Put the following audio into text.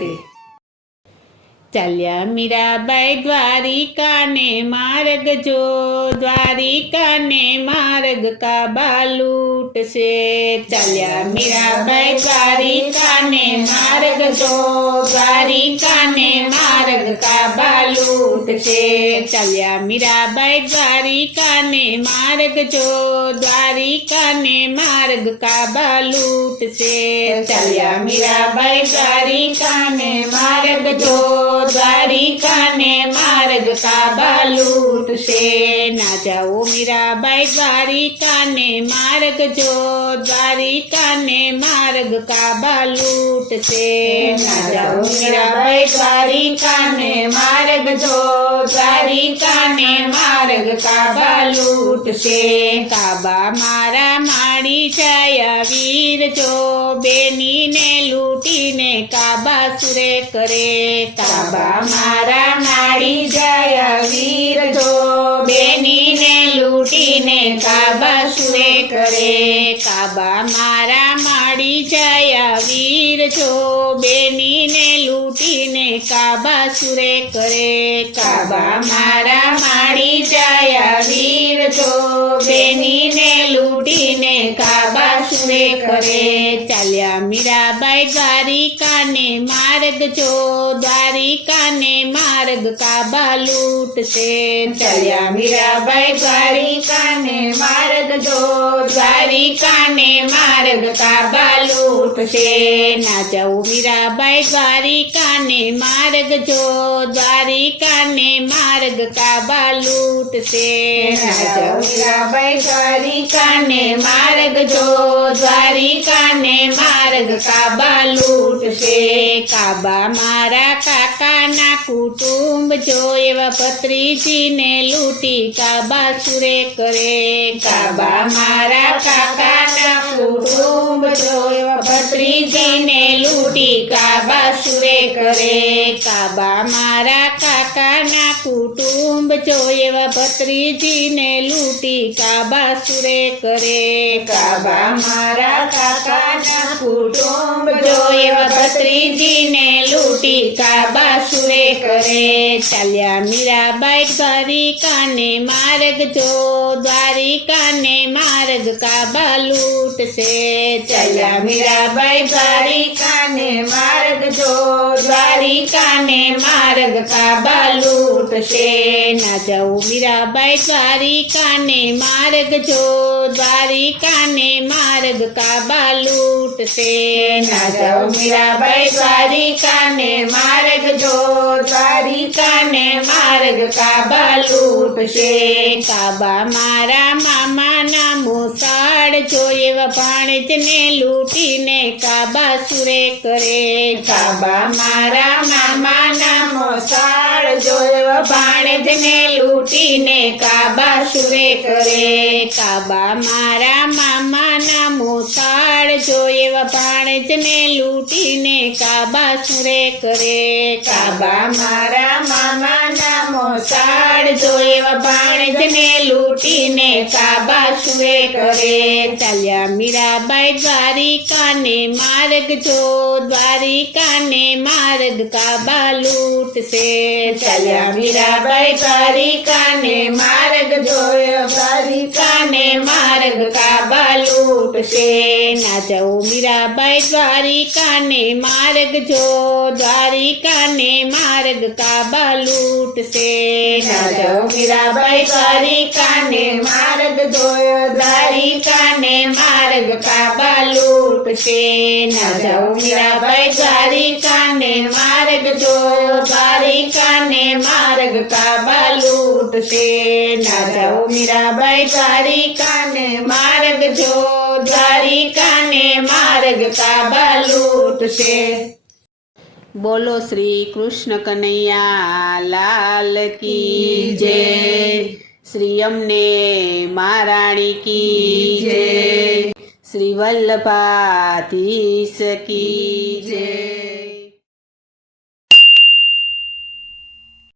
રાધે। ચાલ્યા મીરાબાઈ દ્વારિકા ને માર્ગ જો, દ્વારિકા ને માર્ગ કાબા લૂટશે। ચાલ્યા મીરાબાઈ દ્વારિકા ને માર્ગ જો, દ્વારિકા ને માર્ગ કાબા લૂટશે। ચાલ્યા મીરાબાઈ દ્વારિકા ને માર્ગ જો, દ્વારિકા ને માર્ગ કાબા લૂટશે। ચાલ્યા મીરાબાઈ દ્વારિકા ને માર્ગ જો, દ્વારિકા ને માર્ગ કાબા લૂટશે। ના જાઓ મીરાબાઈ દ્વારિકા ને માર્ગ જો, દ્વારિકા ને માર્ગ કાબા લૂટશે। ના જાઓ મીરાબાઈ દ્વારિકા ને માર્ગ જો, દ્વારિકા ને માર્ગ કાબા લૂટશે। કાબા મારા માડી જાય વીર જો, બેનીને લૂટીને કાબા સુરે કરે। કાબા મારા માડી જાય વીર જો, બેનીને લૂટીને કાબા સુરે કરે। કાબા મારા માડી જાય વીર જો, બેનીને લૂટીને કાબા સુરે કરે। કાબા મારા માડી જાય વીર જો, બેનીને લૂટીને કાબા સુરે કરે। ચાલ્યા મીરાબાઈ દ્વારિકા ને માર્ગ જો, દ્વારિકા ને માર્ગ કાબા લૂટશે। ચાલ્યા મીરાબાઈ દ્વારિકા ને માર્ગ જો, દ્વારિકા ને માર્ગ કાબા લૂટશે। ના જાઓ મીરાબાઈ દ્વારિકા ને માર્ગ જો, દ્વારિકા ને માર્ગ કાબા લૂટશે। ના જાઓ મીરાબાઈ દ્વારિકા ને માર્ગ જો, દ્વારિકા ને માર્ગ કાબા લૂટશે। કાબા મારા કાકાના કુટુંબ જો, એવા ભત્રીજીને લૂટી કાબા સુરે કરે। કાબા મારા કાકાના કુટુંબ જો, એવા ભત્રીજીને લૂટી કાબા સુરે કરે। કાબા મારા કાકાના કુટુંબ જો, એવા ભત્રીજીને લૂટી કાબા સુરે કરે। કાબા મારા કાકાના કુટુંબ જો, એવા ભત્રીજીને લૂટી કાબા સુરે કરે। ચાલ્યા મીરાબાઈ દ્વારિકા ને માર્ગ જો, દ્વારિકા ને માર્ગ કાબા લૂટશે। ચાલ્યા મીરાબાઈ દ્વારિકા ને માર્ગ જો, દ્વારિકા ને માર્ગ કાબા લૂટશે। ના જાઓ મીરાબાઈ દ્વારિકા ને માર્ગ જો, દ્વારિકા ને માર્ગ કાબા લૂટશે। ના જાઓ મીરાબાઈ દ્વારિકા ને માર્ગ જો, દ્વારિકા ને માર્ગ કાબા લૂટશે। કાબા મારા મામાના મોસાળ જો, એવા ભાણેજને લૂટીને કાબા સુરે કરે। કાબા મારા મામાના મોસાળ જો, એવા ભાણેજને લૂટીને કાબા સુરે કરે। કાબા મારા મામાના મોસાળ જો, એવા ભાણેજને લૂટીને કાબા સુરે કરે। કાબા મારા મામાના મોસાળ જો, એવા ભાણેજને લૂટીને કાબા સુરે કરે। ચાલ્યા મીરાબાઈ દ્વારિકા ને માર્ગ જો, દ્વારિકા ને માર્ગ કાબા લૂટશે। ચાલ્યા મીરાબાઈ દ્વારિકા ને માર્ગ જો, દ્વારિકા ને માર્ગ કાબા લૂટશે। ના જાઓ મીરાબાઈ દ્વારિકા ને માર્ગ જો, દ્વારિકા ને માર્ગ કાબા લૂટશે। ના જાઓ મીરાબાઈ દ્વારિકા ને માર્ગ જો, દ્વારિકા ને માર્ગ કાબા લૂટશે। ના જાઓ મીરાબાઈ દ્વારિકા ને માર્ગ જો, દ્વારિકા ને માર્ગ કાબા લૂટશે। ના જાઓ મીરાબાઈ દ્વારિકા ને માર્ગ જો, દ્વારિકા ને માર્ગ કાબા લૂટશે। બોલો શ્રી કૃષ્ણ કનૈયા લાલ કી જય। શ્રી અમને મહારાણી કી જય। શ્રી વલ્લભાધીશ કી જય।